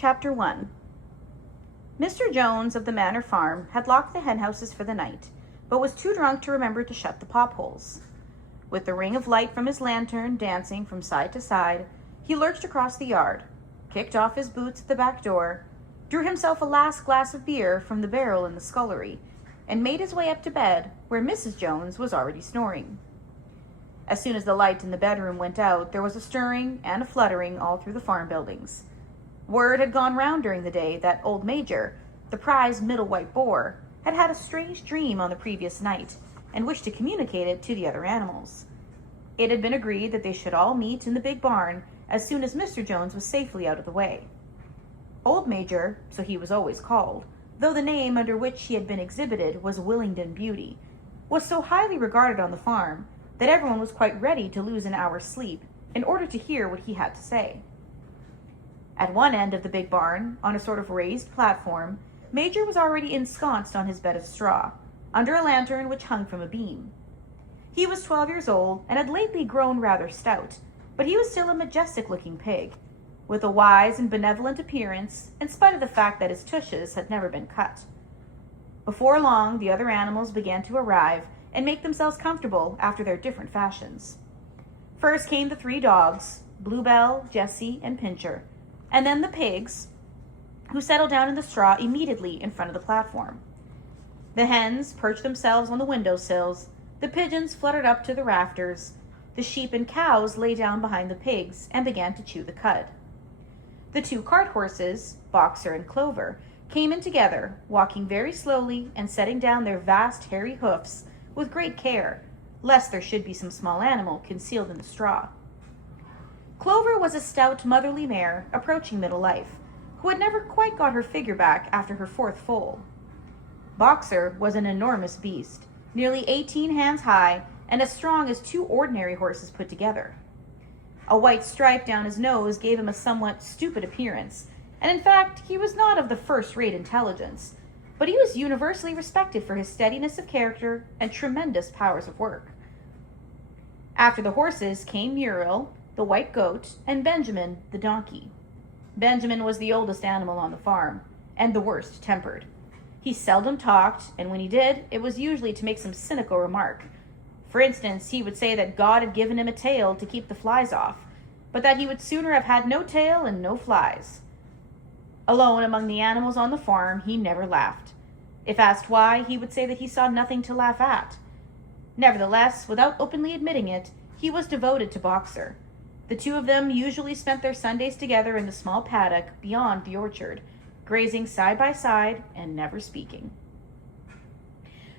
Chapter 1. Mr. Jones of the Manor Farm had locked the henhouses for the night, but was too drunk to remember to shut the pop-holes. With the ring of light from his lantern dancing from side to side, he lurched across the yard, kicked off his boots at the back door, drew himself a last glass of beer from the barrel in the scullery, and made his way up to bed, where Mrs. Jones was already snoring. As soon as the light in the bedroom went out, there was a stirring and a fluttering all through the farm buildings. Word had gone round during the day that old Major, the prize middle white boar, had had a strange dream on the previous night, and wished to communicate it to the other animals. It had been agreed that they should all meet in the big barn as soon as Mr. Jones was safely out of the way. Old Major, so he was always called, though the name under which he had been exhibited was Willingdon Beauty, was so highly regarded on the farm that everyone was quite ready to lose an hour's sleep in order to hear what he had to say. At one end of the big barn, on a sort of raised platform, Major was already ensconced on his bed of straw, under a lantern which hung from a beam. He was 12 years old and had lately grown rather stout, but he was still a majestic-looking pig, with a wise and benevolent appearance, in spite of the fact that his tushes had never been cut. Before long, the other animals began to arrive and make themselves comfortable after their different fashions. First came the 3 dogs, Bluebell, Jessie, and Pincher, and then the pigs, who settled down in the straw immediately in front of the platform. The hens perched themselves on the windowsills, the pigeons fluttered up to the rafters, the sheep and cows lay down behind the pigs and began to chew the cud. The 2 cart horses, Boxer and Clover, came in together, walking very slowly and setting down their vast hairy hoofs with great care, lest there should be some small animal concealed in the straw. Clover was a stout, motherly mare approaching middle life, who had never quite got her figure back after her 4th foal. Boxer was an enormous beast, nearly 18 hands high and as strong as 2 ordinary horses put together. A white stripe down his nose gave him a somewhat stupid appearance, and in fact he was not of the first-rate intelligence, but he was universally respected for his steadiness of character and tremendous powers of work. After the horses came Muriel, the white goat, and Benjamin, the donkey. Benjamin was the oldest animal on the farm, and the worst tempered. He seldom talked, and when he did, it was usually to make some cynical remark. For instance, he would say that God had given him a tail to keep the flies off, but that he would sooner have had no tail and no flies. Alone among the animals on the farm, he never laughed. If asked why, he would say that he saw nothing to laugh at. Nevertheless, without openly admitting it, he was devoted to Boxer. The 2 of them usually spent their Sundays together in the small paddock beyond the orchard, grazing side by side and never speaking.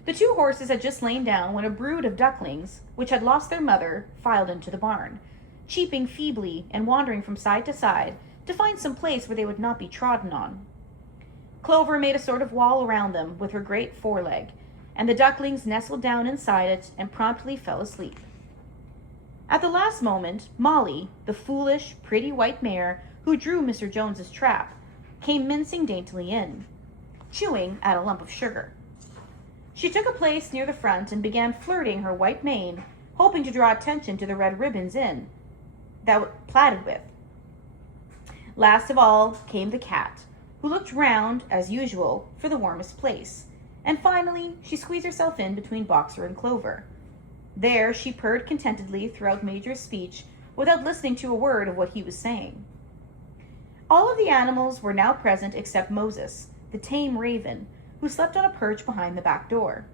The 2 horses had just lain down when a brood of ducklings, which had lost their mother, filed into the barn, cheeping feebly and wandering from side to side to find some place where they would not be trodden on. Clover made a sort of wall around them with her great foreleg, and the ducklings nestled down inside it and promptly fell asleep. At the last moment, Molly, the foolish, pretty white mare who drew Mr. Jones's trap, came mincing daintily in, chewing at a lump of sugar. She took a place near the front and began flirting her white mane, hoping to draw attention to the red ribbons that were plaited with. Last of all came the cat, who looked round, as usual, for the warmest place, and finally she squeezed herself in between Boxer and Clover. There she purred contentedly throughout Major's speech, without listening to a word of what he was saying. All of the animals were now present except Moses, the tame raven, who slept on a perch behind the back door.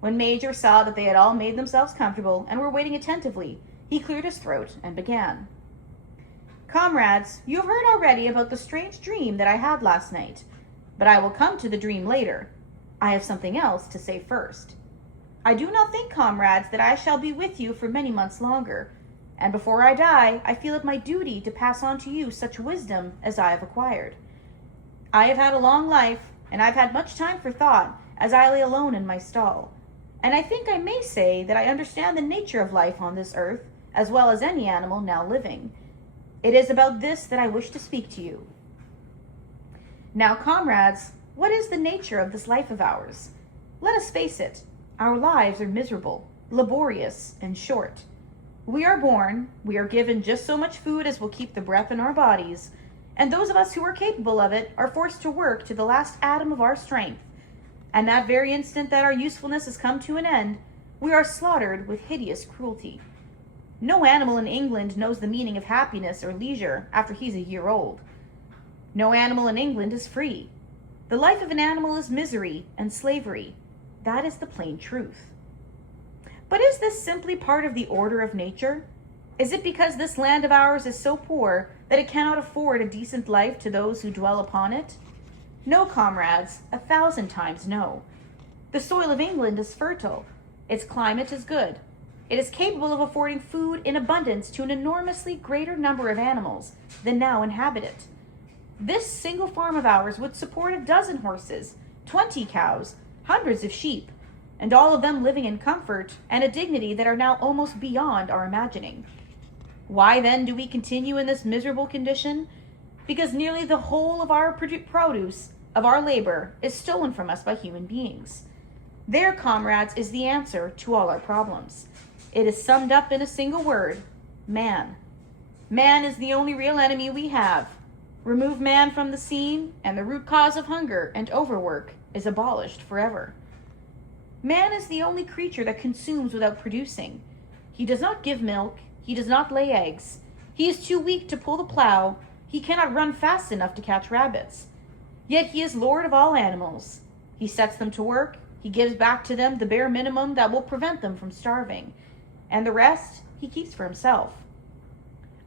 When Major saw that they had all made themselves comfortable and were waiting attentively, he cleared his throat and began. "Comrades, you have heard already about the strange dream that I had last night, but I will come to the dream later. I have something else to say first. I do not think, comrades, that I shall be with you for many months longer, and before I die, I feel it my duty to pass on to you such wisdom as I have acquired. I have had a long life, and I've had much time for thought as I lay alone in my stall, and I think I may say that I understand the nature of life on this earth as well as any animal now living. It is about this that I wish to speak to you. Now, comrades, what is the nature of this life of ours? Let us face it, our lives are miserable, laborious, and short. We are born, we are given just so much food as will keep the breath in our bodies, And those of us who are capable of it are forced to work to the last atom of our strength. And that very instant that our usefulness has come to an end, we are slaughtered with hideous cruelty. No animal in England knows the meaning of happiness or leisure after he's a year old. No animal in England is free. The life of an animal is misery and slavery. That is the plain truth. But is this simply part of the order of nature? Is it because this land of ours is so poor that it cannot afford a decent life to those who dwell upon it? No, comrades, 1,000 times no. The soil of England is fertile. Its climate is good. It is capable of affording food in abundance to an enormously greater number of animals than now inhabit it. This single farm of ours would support a dozen horses, 20 cows, hundreds of sheep, and all of them living in comfort and a dignity that are now almost beyond our imagining. Why then do we continue in this miserable condition? Because nearly the whole of our produce, of our labor, is stolen from us by human beings. There, comrades, is the answer to all our problems. It is summed up in a single word: man. Man is the only real enemy we have. Remove man from the scene, and the root cause of hunger and overwork is abolished forever. Man is the only creature that consumes without producing. He does not give milk. He does not lay eggs. He is too weak to pull the plow. He cannot run fast enough to catch rabbits. Yet he is lord of all animals. He sets them to work. He gives back to them the bare minimum that will prevent them from starving. And the rest he keeps for himself.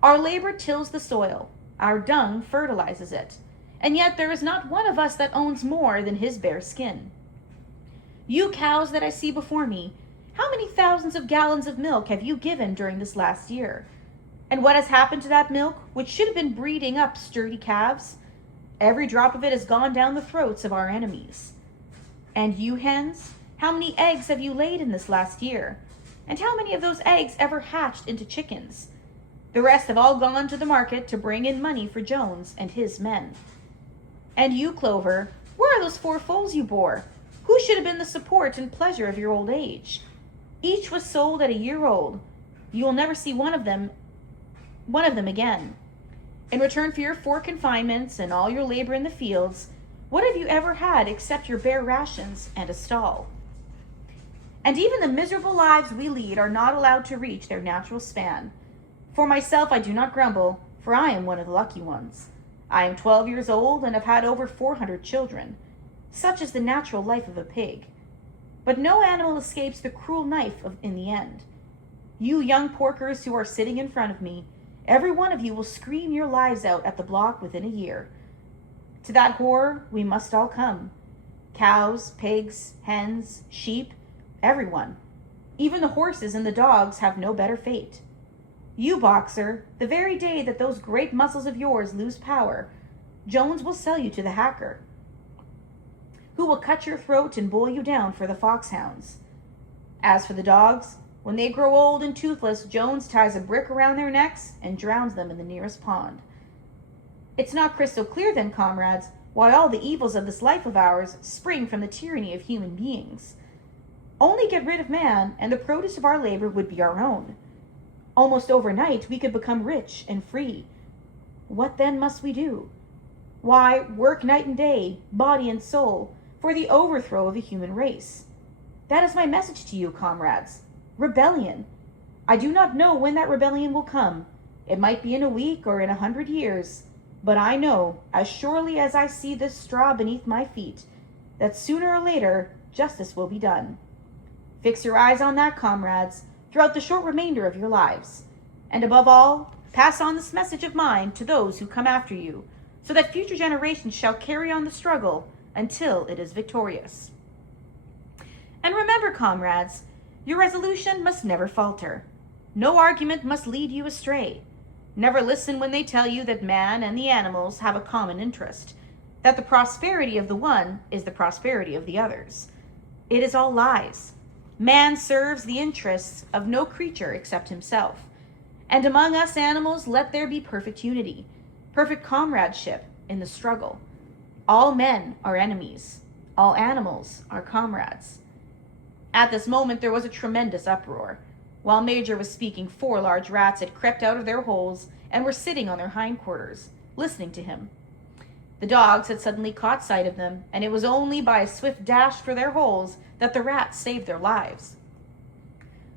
Our labor tills the soil. Our dung fertilizes it. And yet there is not one of us that owns more than his bare skin. You cows that I see before me, how many thousands of gallons of milk have you given during this last year? And what has happened to that milk, which should have been breeding up sturdy calves? Every drop of it has gone down the throats of our enemies. And you hens, how many eggs have you laid in this last year? And how many of those eggs ever hatched into chickens? The rest have all gone to the market to bring in money for Jones and his men. And you, Clover, where are those 4 foals you bore? Who should have been the support and pleasure of your old age? Each was sold at a year old. You will never see one of them again. In return for your 4 confinements and all your labor in the fields, what have you ever had except your bare rations and a stall? And even the miserable lives we lead are not allowed to reach their natural span. For myself, I do not grumble, for I am one of the lucky ones. I am 12 years old and have had over 400 children. Such is the natural life of a pig. But no animal escapes the cruel knife in the end. You young porkers who are sitting in front of me, every one of you will scream your lives out at the block within a year. To that horror we must all come. Cows, pigs, hens, sheep, everyone. Even the horses and the dogs have no better fate. You, Boxer, the very day that those great muscles of yours lose power, Jones will sell you to the hacker, who will cut your throat and boil you down for the foxhounds. As for the dogs, when they grow old and toothless, Jones ties a brick around their necks and drowns them in the nearest pond. It's not crystal clear then, comrades, why all the evils of this life of ours spring from the tyranny of human beings. Only get rid of man, and the produce of our labor would be our own. Almost overnight, we could become rich and free. What then must we do? Why, work night and day, body and soul, for the overthrow of the human race. That is my message to you, comrades. Rebellion. I do not know when that rebellion will come. It might be in a week or in 100 years. But I know, as surely as I see this straw beneath my feet, that sooner or later justice will be done. Fix your eyes on that, comrades, throughout the short remainder of your lives. And above all, pass on this message of mine to those who come after you, so that future generations shall carry on the struggle until it is victorious. And remember, comrades, your resolution must never falter. No argument must lead you astray. Never listen when they tell you that man and the animals have a common interest, that the prosperity of the one is the prosperity of the others. It is all lies. Man serves the interests of no creature except himself. And among us animals, let there be perfect unity, perfect comradeship in the struggle. All men are enemies. All animals are comrades. At this moment, there was a tremendous uproar. While Major was speaking, 4 large rats had crept out of their holes and were sitting on their hindquarters. listening to him. The dogs had suddenly caught sight of them, and it was only by a swift dash for their holes that the rats saved their lives.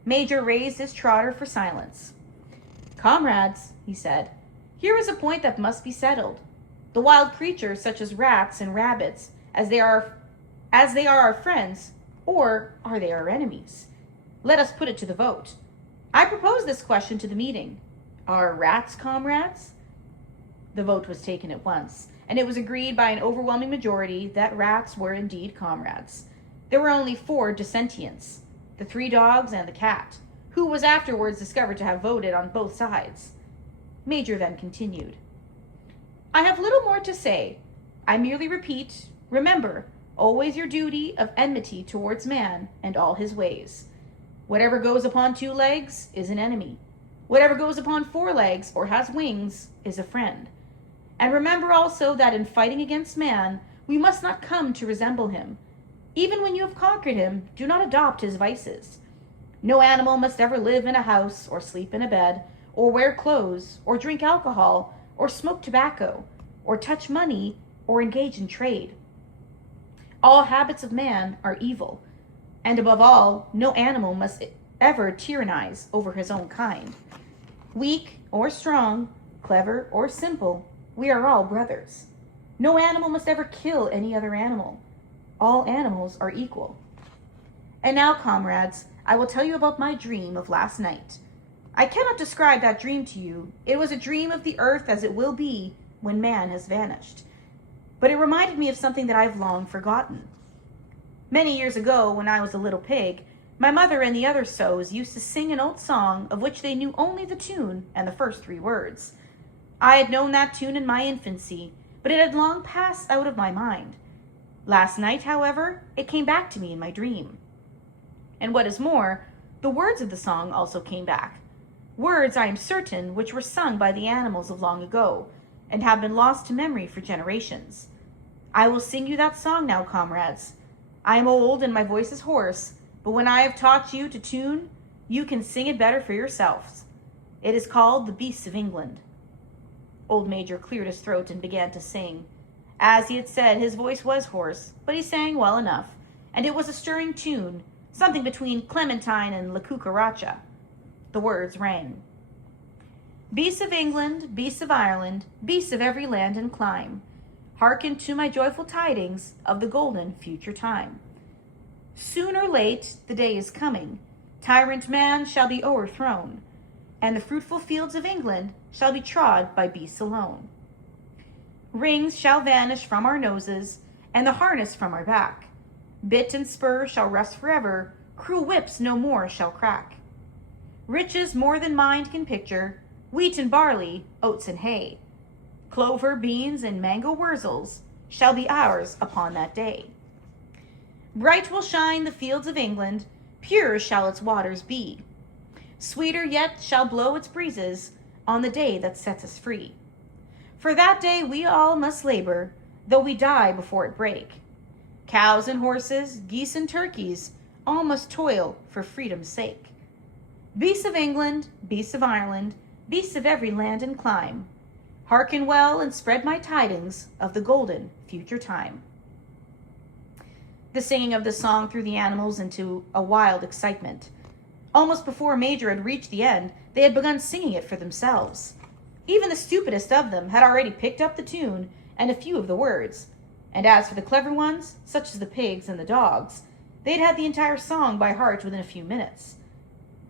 Major raised his trotter for silence. "Comrades," he said, "here is a point that must be settled. The wild creatures, such as rats and rabbits, as they are our friends, or are they our enemies? Let us put it to the vote. I propose this question to the meeting. Are rats comrades?" The vote was taken at once, and it was agreed by an overwhelming majority that rats were indeed comrades. There were only 4 dissentients, the 3 dogs and the cat, who was afterwards discovered to have voted on both sides. Major then continued. "I have little more to say. I merely repeat, remember always your duty of enmity towards man and all his ways. Whatever goes upon 2 legs is an enemy. Whatever goes upon 4 legs or has wings is a friend. And remember also that in fighting against man, we must not come to resemble him. Even when you have conquered him, do not adopt his vices. No animal must ever live in a house, or sleep in a bed, or wear clothes, or drink alcohol, or smoke tobacco, or touch money, or engage in trade. All habits of man are evil, and above all, no animal must ever tyrannize over his own kind. Weak or strong, clever or simple, we are all brothers. No animal must ever kill any other animal. All animals are equal. And now, comrades, I will tell you about my dream of last night. I cannot describe that dream to you. It was a dream of the earth as it will be when man has vanished. But it reminded me of something that I've long forgotten. Many years ago, when I was a little pig, my mother and the other sows used to sing an old song of which they knew only the tune and the first 3 words. I had known that tune in my infancy, but it had long passed out of my mind. Last night, however, it came back to me in my dream. And what is more, the words of the song also came back. Words, I am certain, which were sung by the animals of long ago, and have been lost to memory for generations. I will sing you that song now, comrades. I am old and my voice is hoarse, but when I have taught you to tune, you can sing it better for yourselves. It is called The Beasts of England. Old Major cleared his throat and began to sing. As he had said, his voice was hoarse, but he sang well enough, and it was a stirring tune, something between Clementine and La Cucaracha. The words rang. Beasts of England, beasts of Ireland, beasts of every land and clime, hearken to my joyful tidings of the golden future time. Soon or late, the day is coming, tyrant man shall be o'erthrown, and the fruitful fields of England shall be trod by beasts alone. Rings shall vanish from our noses, and the harness from our back. Bit and spur shall rust forever, cruel whips no more shall crack. Riches more than mind can picture, wheat and barley, oats and hay, clover, beans, and mango wurzels shall be ours upon that day. Bright will shine the fields of England, pure shall its waters be. Sweeter yet shall blow its breezes on the day that sets us free. For that day we all must labor, though we die before it break. Cows and horses, geese and turkeys, all must toil for freedom's sake. Beasts of England, beasts of Ireland, beasts of every land and clime, hearken well and spread my tidings of the golden future time. The singing of the song threw the animals into a wild excitement. Almost before Major had reached the end, they had begun singing it for themselves. Even the stupidest of them had already picked up the tune and a few of the words, and as for the clever ones, such as the pigs and the dogs, they'd had the entire song by heart within a few minutes.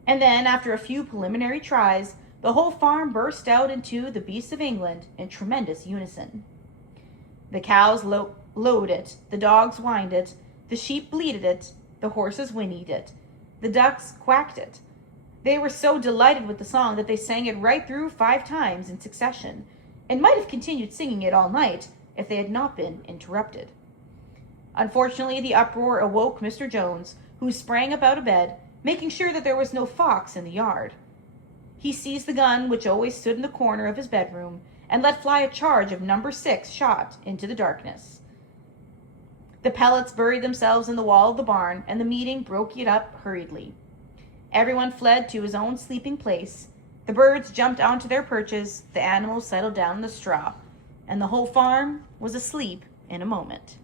And then, after a few preliminary tries, the whole farm burst out into the Beasts of England in tremendous unison. The cows lowed it, the dogs whined it, the sheep bleated it, the horses whinnied it, the ducks quacked it. They were so delighted with the song that they sang it right through 5 times in succession, and might have continued singing it all night if they had not been interrupted. Unfortunately, the uproar awoke Mr. Jones, who sprang up out of bed, making sure that there was no fox in the yard. He seized the gun which always stood in the corner of his bedroom and let fly a charge of number 6 shot into the darkness. The pellets buried themselves in the wall of the barn, and the meeting broke it up hurriedly. Everyone fled to his own sleeping place. The birds jumped onto their perches, the animals settled down in the straw, and the whole farm was asleep in a moment.